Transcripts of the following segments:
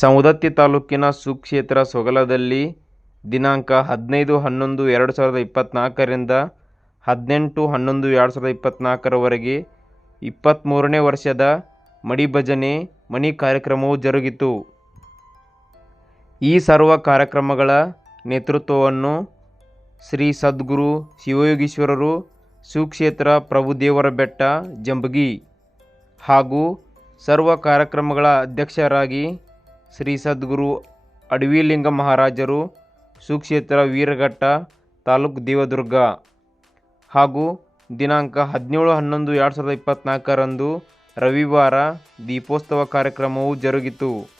ಸವದತ್ತಿ ತಾಲೂಕಿನ ಸುಕ್ಷೇತ್ರ ಸೊಗಲದಲ್ಲಿ ದಿನಾಂಕ ಹದಿನೈದು ಹನ್ನೊಂದು ಎರಡು ಸಾವಿರದ ಇಪ್ಪತ್ತ್ನಾಲ್ಕರಿಂದ ಹದಿನೆಂಟು ಹನ್ನೊಂದು ಎರಡು ಸಾವಿರದ ಇಪ್ಪತ್ತ್ನಾಲ್ಕರವರೆಗೆ ಇಪ್ಪತ್ತ್ಮೂರನೇ ವರ್ಷದ ಮಡಿ ಭಜನೆ, ಮಣಿ ಕಾರ್ಯಕ್ರಮವು ಜರುಗಿತು. ಈ ಸರ್ವ ಕಾರ್ಯಕ್ರಮಗಳ ನೇತೃತ್ವವನ್ನು ಶ್ರೀ ಸದ್ಗುರು ಶಿವಯೋಗೀಶ್ವರರು, ಸುಕ್ಷೇತ್ರ ಪ್ರಭುದೇವರ ಬೆಟ್ಟ, ಜಂಬಗಿ ಹಾಗೂ ಸರ್ವ ಕಾರ್ಯಕ್ರಮಗಳ ಅಧ್ಯಕ್ಷರಾಗಿ ಶ್ರೀ ಸದ್ಗುರು ಅಡವಿಲಿಂಗ ಮಹಾರಾಜರು, ಸುಕ್ಷೇತ್ರ ವೀರಘಟ್ಟ, ತಾಲೂಕು ದೇವದುರ್ಗ. ಹಾಗೂ ದಿನಾಂಕ ಹದಿನೇಳು ಹನ್ನೊಂದು ಎರಡು ಸಾವಿರದ ಇಪ್ಪತ್ತ್ನಾಲ್ಕರಂದು ರವಿವಾರ ದೀಪೋತ್ಸವ ಕಾರ್ಯಕ್ರಮವು ಜರುಗಿತು.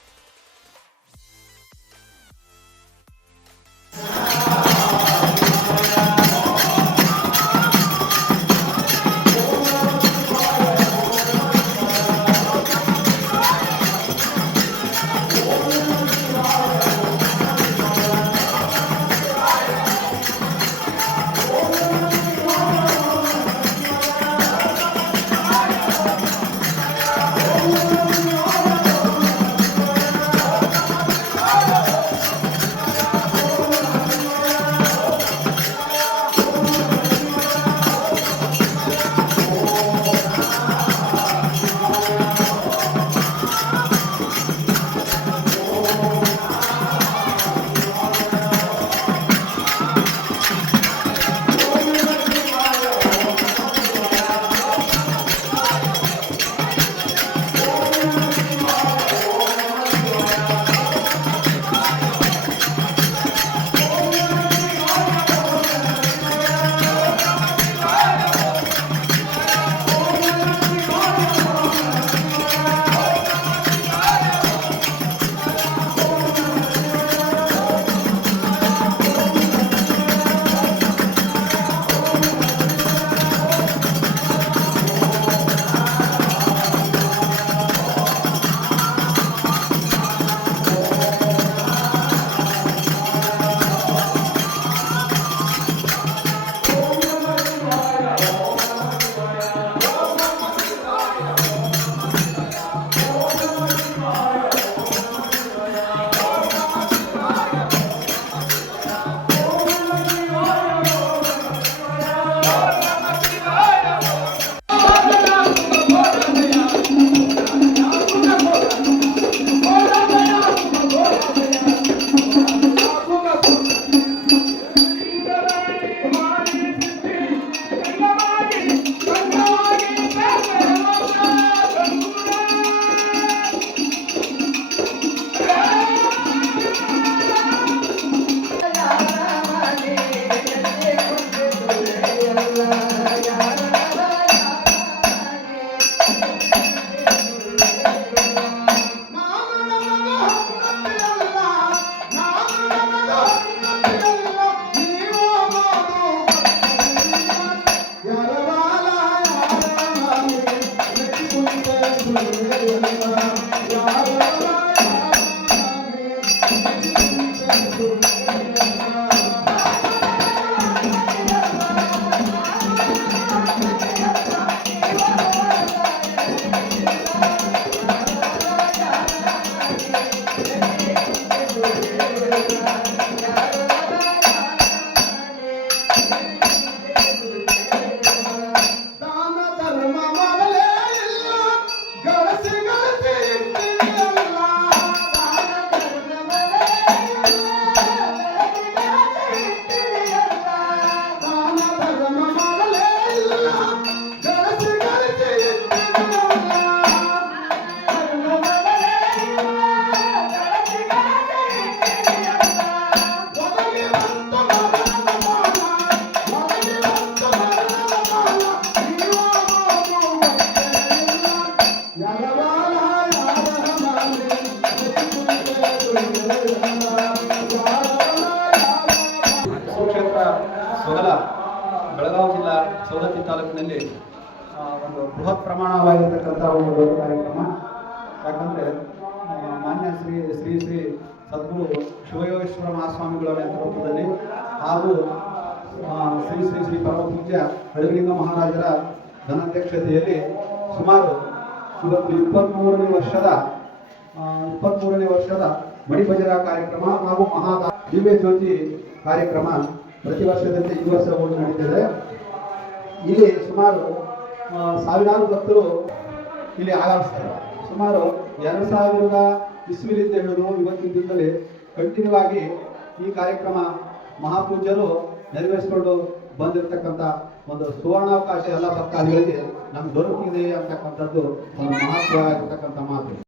ಬೆಳಗಾವಿ ಜಿಲ್ಲಾ ಸವದತ್ತಿ ತಾಲೂಕಿನಲ್ಲಿ ಒಂದು ಬೃಹತ್ ಪ್ರಮಾಣವಾಗಿರ್ತಕ್ಕಂಥ ಒಂದು ಕಾರ್ಯಕ್ರಮ. ಯಾಕಂದರೆ ಮಾನ್ಯ ಶ್ರೀ ಶ್ರೀ ಶ್ರೀ ಸದ್ಗುರು ಶಿವಯೋಗೇಶ್ವರ ಮಹಾಸ್ವಾಮಿಗಳ ನೇತೃತ್ವದಲ್ಲಿ ಹಾಗೂ ಶ್ರೀ ಶ್ರೀ ಶ್ರೀ ಪರಮ ಪೂಜ್ಯ ಹಳಗಲಿಂಗ ಮಹಾರಾಜರ ಧನಾಧ್ಯಕ್ಷತೆಯಲ್ಲಿ ಸುಮಾರು ಇವತ್ತು ಇಪ್ಪತ್ತ್ಮೂರನೇ ವರ್ಷದ ಇಪ್ಪತ್ತ್ಮೂರನೇ ವರ್ಷದ ಮಣಿಪಜರ ಕಾರ್ಯಕ್ರಮ ಹಾಗೂ ಮಹಾ ದಿವ್ಯ ಜ್ಯೋತಿ ಕಾರ್ಯಕ್ರಮ ಪ್ರತಿ ವರ್ಷದಂತೆ ಈ ವರ್ಷ ಓಟ್ ನಡೀತಿದೆ. ಇಲ್ಲಿ ಸುಮಾರು ಸಾವಿರಾರು ಭಕ್ತರು ಇಲ್ಲಿ ಆಗಮಿಸ್ತಾರೆ. ಸುಮಾರು ಎರಡು ಸಾವಿರದ ಇಸ್ವಿಲಿಂದ ಹಿಡಿದು ಇವತ್ತಿನ ದಿನದಲ್ಲಿ ಕಂಟಿನ್ಯೂ ಆಗಿ ಈ ಕಾರ್ಯಕ್ರಮ ಮಹಾಪೂಜ್ಯರು ನೆರವೇರಿಸಿಕೊಂಡು ಬಂದಿರತಕ್ಕಂಥ ಒಂದು ಸುವರ್ಣಾವಕಾಶ ಎಲ್ಲ ಭಕ್ತಾದಿಗಳಿಗೆ ನಮ್ಗೆ ದೊರಕಿದೆ ಅಂತಕ್ಕಂಥದ್ದು ಒಂದು ಮಹತ್ವ ಆಗಿರ್ತಕ್ಕಂಥ ಮಾತು.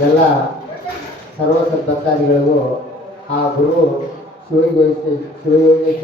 ಎಲ್ಲ ಸರ್ವ ಭಕ್ತಾದಿಗಳಿಗೂ ಆ ಗುರು ಶಿವಯೋಗೇಶ್ವರ ಶಿವಯೋಗೇಶ್ವರ